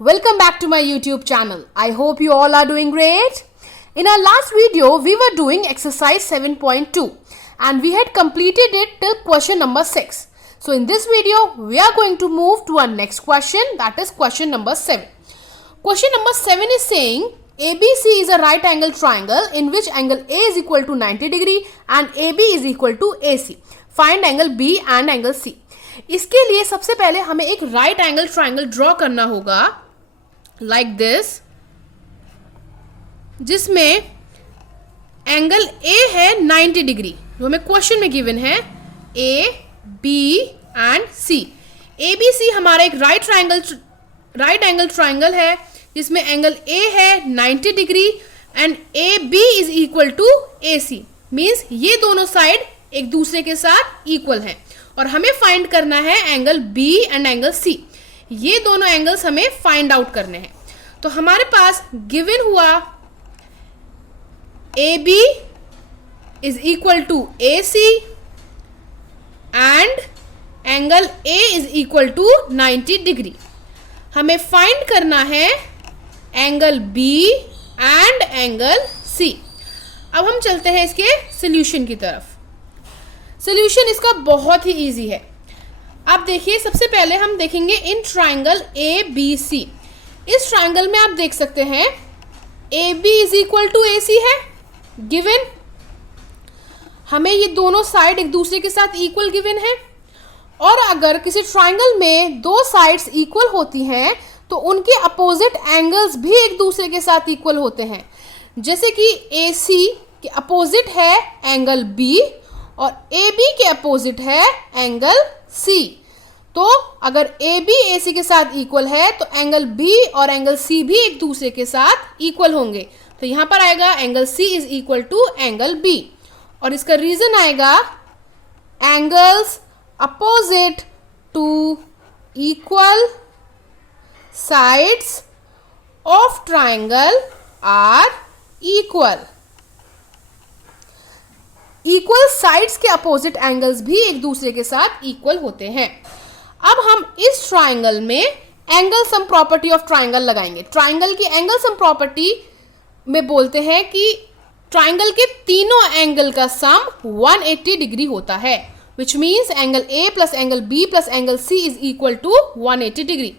Welcome back to my YouTube channel. I hope you all are doing great. In our last video, we were doing exercise 7.2 and we had completed it till question number 6. So in this video, we are going to move to our next question, that is question number 7. Question number 7 is saying ABC is a right angle triangle in which angle A is equal to 90 degree and AB is equal to AC. Find angle B and angle C. इसके लिए सबसे पहले हमें एक right angle triangle draw करना होगा like this, जिसमें angle A है 90 डिग्री जो हमें क्वेश्चन में गिवन है, A B and C. A B C हमारा एक राइट एंगल ट्राइंगल है जिसमें एंगल ए है 90 degree and A B is equal to A C. Means ये दोनों साइड एक दूसरे के साथ इक्वल हैं और हमें फाइंड करना है angle B and angle C. ये दोनों एंगल्स हमें फाइंड आउट करने हैं. तो हमारे पास गिवन हुआ A B is equal to A C and angle A is equal to 90 degree. हमें फाइंड करना है angle B and angle C. अब हम चलते हैं इसके सॉल्यूशन की तरफ. सॉल्यूशन इसका बहुत ही इजी है. आप देखिए, सबसे पहले हम देखेंगे इन ट्राइंगल ए बी सी. इस ट्राइंगल में आप देख सकते हैं A B is equal to A C है गिवन. हमें ये दोनों साइड एक दूसरे के साथ इक्वल गिवन है. और अगर किसी ट्राइंगल में दो साइड्स इक्वल होती हैं तो उनके अपोजिट एंगल्स भी एक दूसरे के साथ इक्वल होते हैं. जैसे कि ए सी के अपोजिट है एंगल बी और ए बी के अपोजिट है एंगल सी. तो अगर ए बी ए सी के साथ इक्वल है तो एंगल बी और एंगल सी भी एक दूसरे के साथ इक्वल होंगे. तो यहां पर आएगा angle C is equal to angle B. और इसका रीजन आएगा angles opposite to equal sides of triangle are equal. Equal sides के अपोजिट एंगल्स भी एक दूसरे के साथ इक्वल होते हैं. अब हम इस ट्राइंगल में angle sum property of triangle लगाएंगे. ट्राइंगल की एंगल सम प्रॉपर्टी में बोलते हैं कि ट्राइंगल के तीनों एंगल का सम 180 डिग्री होता है, which means angle A plus angle B plus angle C is equal to 180 degree.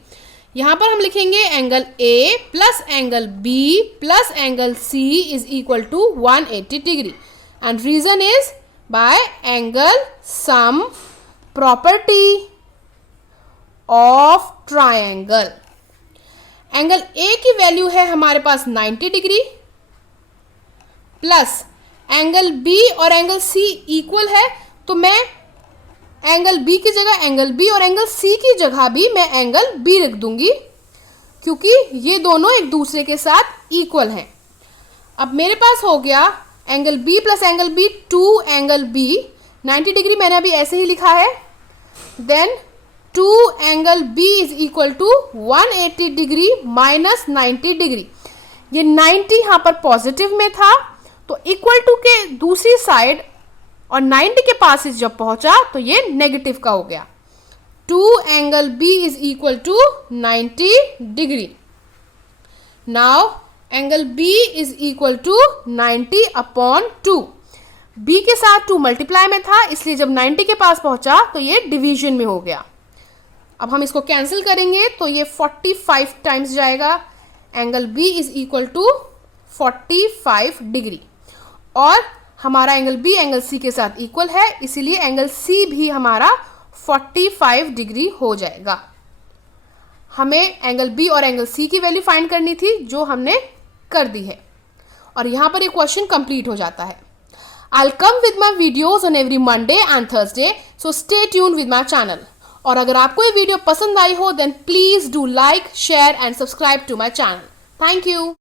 यहां पर हम लिखेंगे angle A plus angle B plus angle C is equal to 180 degree. And reason is by angle sum property of triangle. Angle A की value है हमारे पास 90 degree plus angle B और angle C equal है, तो मैं angle B की जगह एंगल B और एंगल C की जगह भी मैं एंगल B रख दूंगी क्योंकि ये दोनों एक दूसरे के साथ इक्वल हैं. अब मेरे पास हो गया angle B plus angle B two angle B. 90 degree मैंने अभी ऐसे ही लिखा है. Then two angle B is equal to 180 degree minus 90 degree. ये 90 यहाँ पर पॉजिटिव में था तो इक्वल टू के दूसरी साइड और 90 के पास जब पहुंचा तो ये नेगेटिव का हो गया. Two angle B is equal to 90 degree. Now angle B is equal to 90 upon 2. B के साथ 2 मल्टीप्लाई में था इसलिए जब 90 के पास पहुंचा तो ये डिवीजन में हो गया. अब हम इसको कैंसिल करेंगे तो ये 45 टाइम्स जाएगा. Angle B is equal to 45 degree और हमारा एंगल B एंगल C के साथ इक्वल है, इसीलिए एंगल C भी हमारा 45 डिग्री हो जाएगा. हमें एंगल B और एंगल C की वैल्यू फाइंड करनी थी जो हमने कर दी है और यहां पर ये क्वेश्चन कंप्लीट हो जाता है. I'll come with my videos on every Monday and Thursday, so stay tuned with my channel. और अगर आपको ये वीडियो पसंद आई हो then please do like, share and subscribe to my channel. Thank you.